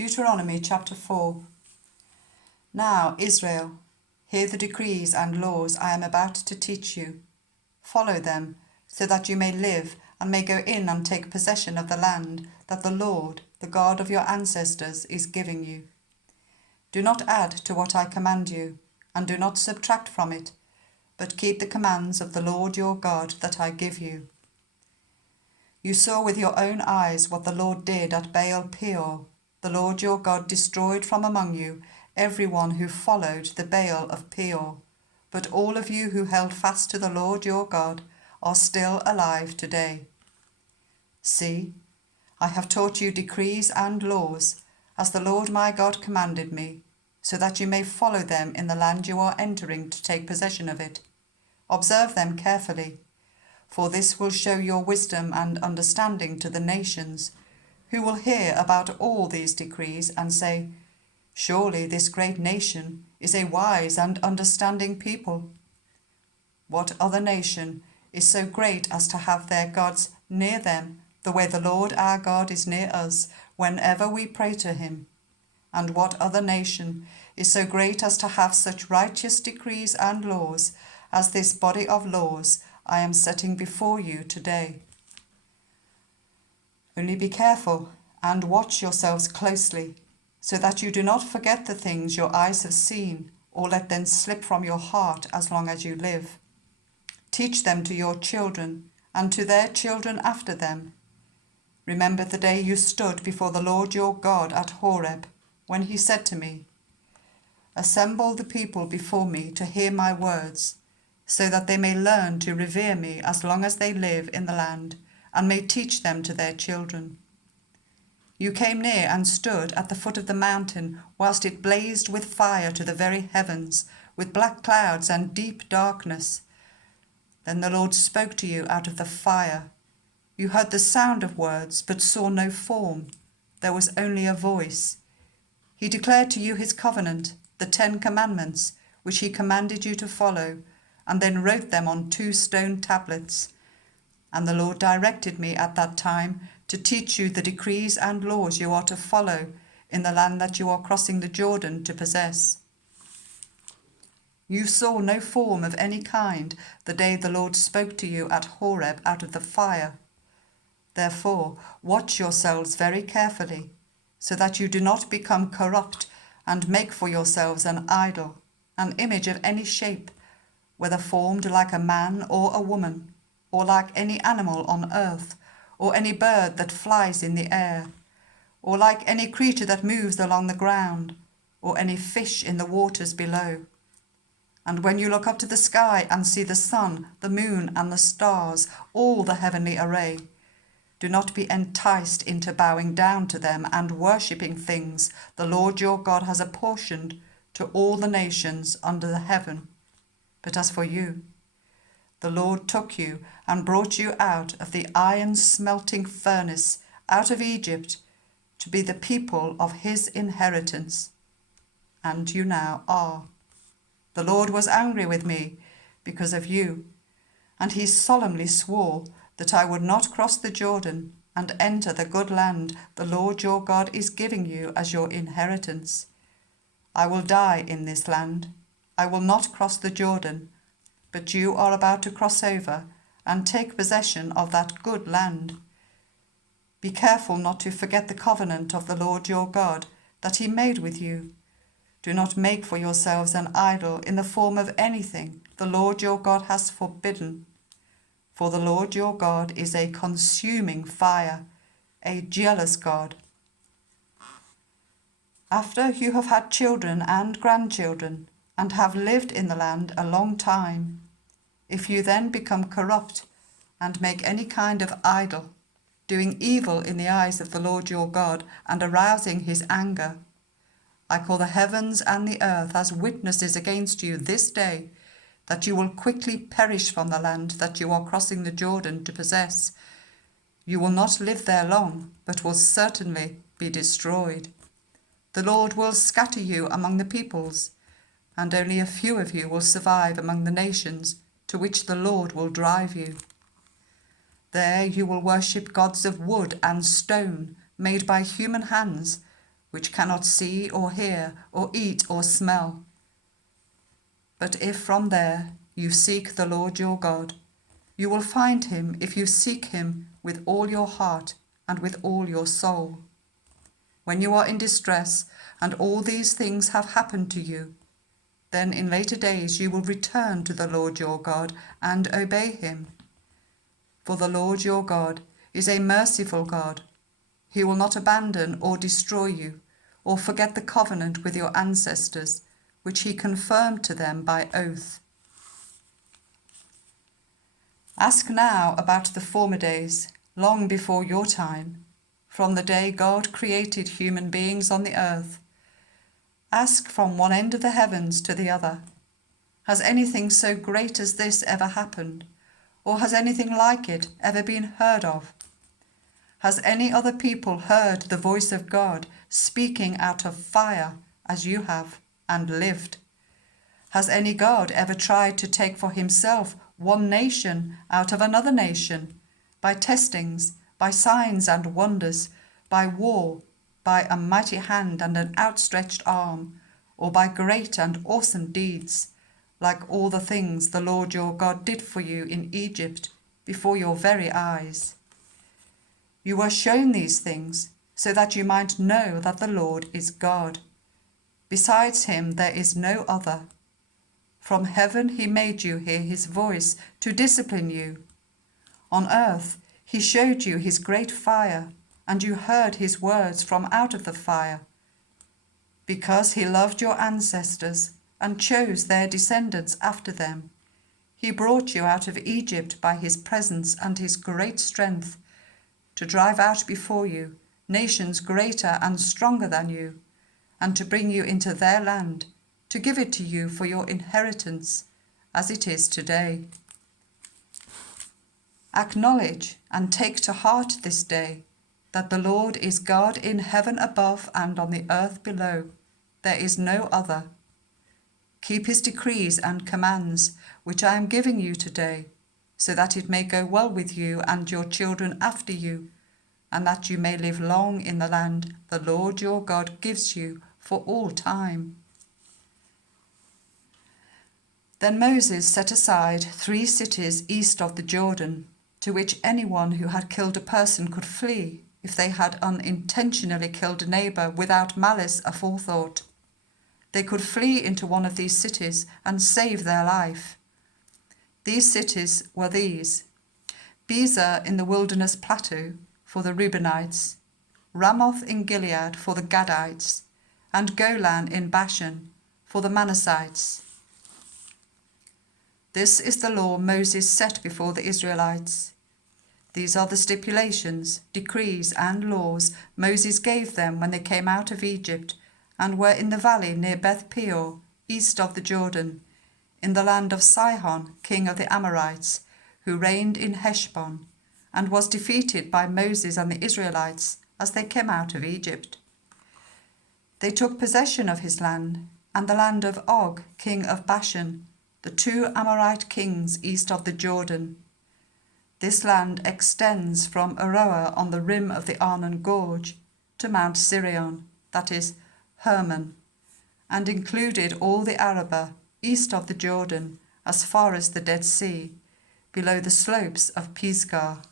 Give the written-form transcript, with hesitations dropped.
Deuteronomy chapter 4. Now, Israel, hear the decrees and laws I am about to teach you. Follow them, so that you may live and may go in and take possession of the land that the Lord, the God of your ancestors, is giving you. Do not add to what I command you, and do not subtract from it, but keep the commands of the Lord your God that I give you. You saw with your own eyes what the Lord did at Baal Peor. The Lord your God destroyed from among you everyone who followed the Baal of Peor. But all of you who held fast to the Lord your God are still alive today. See, I have taught you decrees and laws, as the Lord my God commanded me, so that you may follow them in the land you are entering to take possession of it. Observe them carefully, for this will show your wisdom and understanding to the nations, who will hear about all these decrees and say, "Surely this great nation is a wise and understanding people." What other nation is so great as to have their gods near them, the way the Lord our God is near us whenever we pray to him? And what other nation is so great as to have such righteous decrees and laws as this body of laws I am setting before you today? Only be careful and watch yourselves closely, so that you do not forget the things your eyes have seen, or let them slip from your heart as long as you live. Teach them to your children and to their children after them. Remember the day you stood before the Lord your God at Horeb, when he said to me, "Assemble the people before me to hear my words, so that they may learn to revere me as long as they live in the land, and may teach them to their children." You came near and stood at the foot of the mountain, whilst it blazed with fire to the very heavens, with black clouds and deep darkness. Then the Lord spoke to you out of the fire. You heard the sound of words, but saw no form. There was only a voice. He declared to you his covenant, the 10 Commandments, which he commanded you to follow, and then wrote them on 2 stone tablets. And the Lord directed me at that time to teach you the decrees and laws you are to follow in the land that you are crossing the Jordan to possess. You saw no form of any kind the day the Lord spoke to you at Horeb out of the fire. Therefore, watch yourselves very carefully, so that you do not become corrupt and make for yourselves an idol, an image of any shape, whether formed like a man or a woman, or like any animal on earth, or any bird that flies in the air, or like any creature that moves along the ground, or any fish in the waters below. And when you look up to the sky and see the sun, the moon, and the stars, all the heavenly array, do not be enticed into bowing down to them and worshipping things the Lord your God has apportioned to all the nations under the heaven. But as for you, the Lord took you and brought you out of the iron smelting furnace, out of Egypt, to be the people of his inheritance. And you now are. The Lord was angry with me because of you, and he solemnly swore that I would not cross the Jordan and enter the good land the Lord your God is giving you as your inheritance. I will die in this land. I will not cross the Jordan, but you are about to cross over and take possession of that good land. Be careful not to forget the covenant of the Lord your God that he made with you. Do not make for yourselves an idol in the form of anything the Lord your God has forbidden. For the Lord your God is a consuming fire, a jealous God. After you have had children and grandchildren, and have lived in the land a long time, if you then become corrupt and make any kind of idol, doing evil in the eyes of the Lord your God and arousing his anger, I call the heavens and the earth as witnesses against you this day, that you will quickly perish from the land that you are crossing the Jordan to possess. You will not live there long, but will certainly be destroyed. The Lord will scatter you among the peoples, and only a few of you will survive among the nations to which the Lord will drive you. There you will worship gods of wood and stone, made by human hands, which cannot see or hear or eat or smell. But if from there you seek the Lord your God, you will find him if you seek him with all your heart and with all your soul. When you are in distress and all these things have happened to you, then in later days you will return to the Lord your God and obey him. For the Lord your God is a merciful God. He will not abandon or destroy you, or forget the covenant with your ancestors, which he confirmed to them by oath. Ask now about the former days, long before your time, from the day God created human beings on the earth. Ask from one end of the heavens to the other. Has anything so great as this ever happened? Or has anything like it ever been heard of? Has any other people heard the voice of God speaking out of fire as you have and lived? Has any God ever tried to take for himself one nation out of another nation, by testings, by signs and wonders, by war, by a mighty hand and an outstretched arm, or by great and awesome deeds, like all the things the Lord your God did for you in Egypt before your very eyes? You were shown these things so that you might know that the Lord is God. Besides him there is no other. From heaven he made you hear his voice to discipline you. On earth he showed you his great fire, and you heard his words from out of the fire. Because he loved your ancestors and chose their descendants after them, he brought you out of Egypt by his presence and his great strength, to drive out before you nations greater and stronger than you, and to bring you into their land, to give it to you for your inheritance, as it is today. Acknowledge and take to heart this day that the Lord is God in heaven above and on the earth below. There is no other. Keep his decrees and commands, which I am giving you today, so that it may go well with you and your children after you, and that you may live long in the land the Lord your God gives you for all time. Then Moses set aside 3 cities east of the Jordan, to which anyone who had killed a person could flee if they had unintentionally killed a neighbour without malice aforethought. They could flee into one of these cities and save their life. These cities were these: Bezer in the wilderness plateau for the Reubenites, Ramoth in Gilead for the Gadites, and Golan in Bashan for the Manassites. This is the law Moses set before the Israelites. These are the stipulations, decrees, and laws Moses gave them when they came out of Egypt and were in the valley near Beth Peor, east of the Jordan, in the land of Sihon, king of the Amorites, who reigned in Heshbon, and was defeated by Moses and the Israelites as they came out of Egypt. They took possession of his land and the land of Og, king of Bashan, the 2 Amorite kings east of the Jordan. This land extends from Aroer on the rim of the Arnon Gorge to Mount Sirion, that is, Hermon, and included all the Arabah east of the Jordan as far as the Dead Sea, below the slopes of Pisgah.